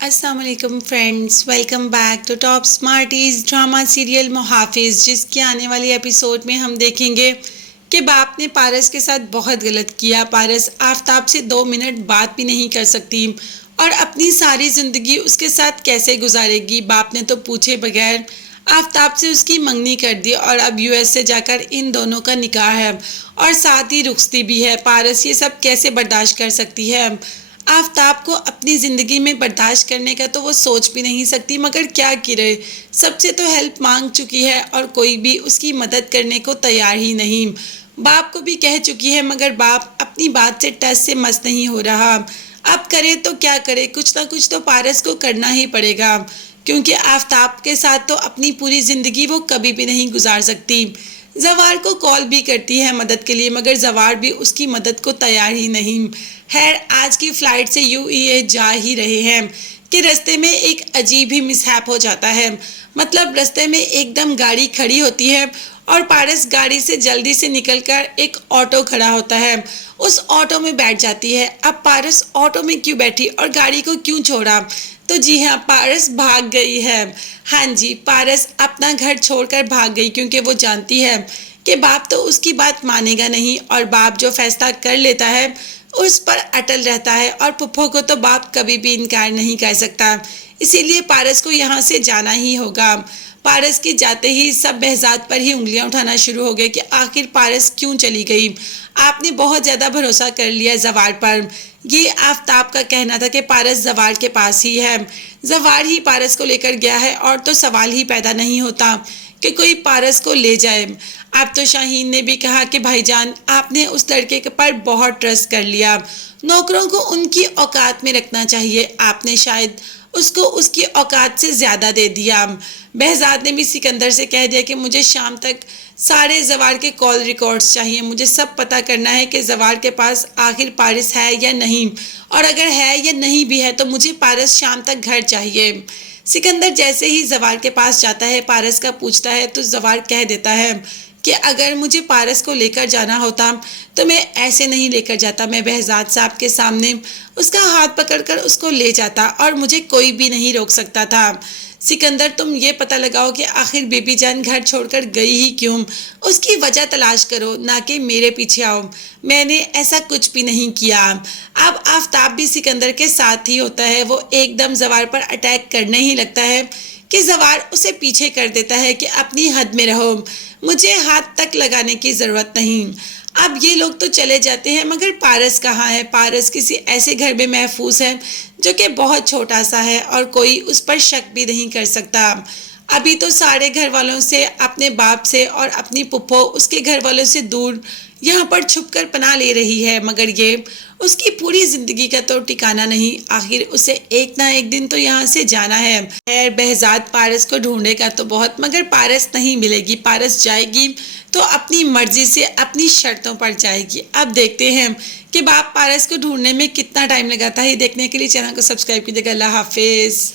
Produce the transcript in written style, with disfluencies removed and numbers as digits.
अस्सलाम वालेकुम friends, welcome back to top smarties drama serial Muhafiz, जिसके आने वाले एपिसोड में हम देखेंगे कि बाप ने पारस के साथ बहुत गलत किया। पारस आफ्ताब से 2 मिनट बात भी नहीं कर सकती और अपनी सारी ज़िंदगी उसके साथ कैसे गुजारेगी। बाप ने तो पूछे बगैर आफ्ताब से उसकी मंगनी कर दी और अब यूएस से जाकर इन दोनों का निकाह है और साथ ही रुखसती भी है। पारस ये सब कैसे बर्दाश्त कर सकती है। आफ्ताब को अपनी ज़िंदगी में बर्दाश्त करने का तो वो सोच भी नहीं सकती, मगर क्या करे, सबसे तो हेल्प मांग चुकी है और कोई भी उसकी मदद करने को तैयार ही नहीं। बाप को भी कह चुकी है मगर बाप अपनी बात से टस से मस नहीं हो रहा। अब करे तो क्या करे, कुछ ना कुछ तो पारस को करना ही पड़ेगा, क्योंकि आफ्ताब के साथ तो अपनी पूरी ज़िंदगी वो कभी भी नहीं गुजार सकती। जवार को कॉल भी करती है मदद के लिए, मगर जवार भी उसकी मदद को तैयार ही नहीं। खैर, आज की फ़्लाइट से यूएई जा ही रहे हैं कि रास्ते में एक अजीब ही मिसहैप हो जाता है। मतलब रास्ते में एकदम गाड़ी खड़ी होती है और पारस गाड़ी से जल्दी से निकलकर एक ऑटो खड़ा होता है, उस ऑटो में बैठ जाती है। अब पारस ऑटो में क्यों बैठी और गाड़ी को क्यों छोड़ा? तो जी हाँ, पारस भाग गई है। हाँ जी, पारस अपना घर छोड़कर भाग गई, क्योंकि वो जानती है कि बाप तो उसकी बात मानेगा नहीं और बाप जो फैसला कर लेता है उस पर अटल रहता है और पुप्पो को तो बाप कभी भी इनकार नहीं कर सकता। इसीलिए पारस को यहाँ से जाना ही होगा। पारस के जाते ही सब बहजाद पर ही उंगलियां उठाना शुरू हो गए कि आखिर पारस क्यों चली गई। आपने बहुत ज़्यादा भरोसा कर लिया जवार पर। ये आफ्ताब का कहना था कि पारस जवार के पास ही है, जवार ही पारस को लेकर गया है और तो सवाल ही पैदा नहीं होता कि कोई पारस को ले जाए। अब तो शाहीन ने भी कहा कि भाईजान, आपने उस लड़के पर बहुत ट्रस्ट कर लिया, नौकरों को उनकी औकात में रखना चाहिए, आपने शायद उसको उसकी औकात से ज़्यादा दे दिया। बहजाद ने भी सिकंदर से कह दिया कि मुझे शाम तक सारे जवार के कॉल रिकॉर्ड्स चाहिए, मुझे सब पता करना है कि जवार के पास आखिर पारस है या नहीं, और अगर है या नहीं भी है तो मुझे पारस शाम तक घर चाहिए। सिकंदर जैसे ही जवार के पास जाता है, पारस का पूछता है, तो जवार कह देता है कि अगर मुझे पारस को लेकर जाना होता तो मैं ऐसे नहीं लेकर जाता, मैं बहजाद साहब के सामने उसका हाथ पकड़कर उसको ले जाता और मुझे कोई भी नहीं रोक सकता था। सिकंदर, तुम ये पता लगाओ कि आखिर बेबी जान घर छोड़कर गई ही क्यों, उसकी वजह तलाश करो, ना कि मेरे पीछे आओ। मैंने ऐसा कुछ भी नहीं किया। अब आफ्ताब भी सिकंदर के साथ ही होता है। वो एकदम जवार पर अटैक करने ही लगता है कि जवार उसे पीछे कर देता है कि अपनी हद में रहो, मुझे हाथ तक लगाने की ज़रूरत नहीं। अब ये लोग तो चले जाते हैं, मगर पारस कहाँ है? पारस किसी ऐसे घर में महफूज है जो कि बहुत छोटा सा है और कोई उस पर शक भी नहीं कर सकता। अभी तो सारे घर वालों से, अपने बाप से और अपनी पुप्पो उसके घर वालों से दूर यहाँ पर छुपकर पनाह ले रही है, मगर ये उसकी पूरी जिंदगी का तो ठिकाना नहीं। आखिर उसे एक ना एक दिन तो यहाँ से जाना है। खैर, बहजाद पारस को ढूंढेगा तो बहुत, मगर पारस नहीं मिलेगी। पारस जाएगी तो अपनी मर्जी से, अपनी शर्तों पर जाएगी। अब देखते हैं कि बाप पारस को ढूंढने में कितना टाइम लगाता है। देखने के लिए चैनल को सब्सक्राइब कीजिएगा। अल्लाह हाफिज।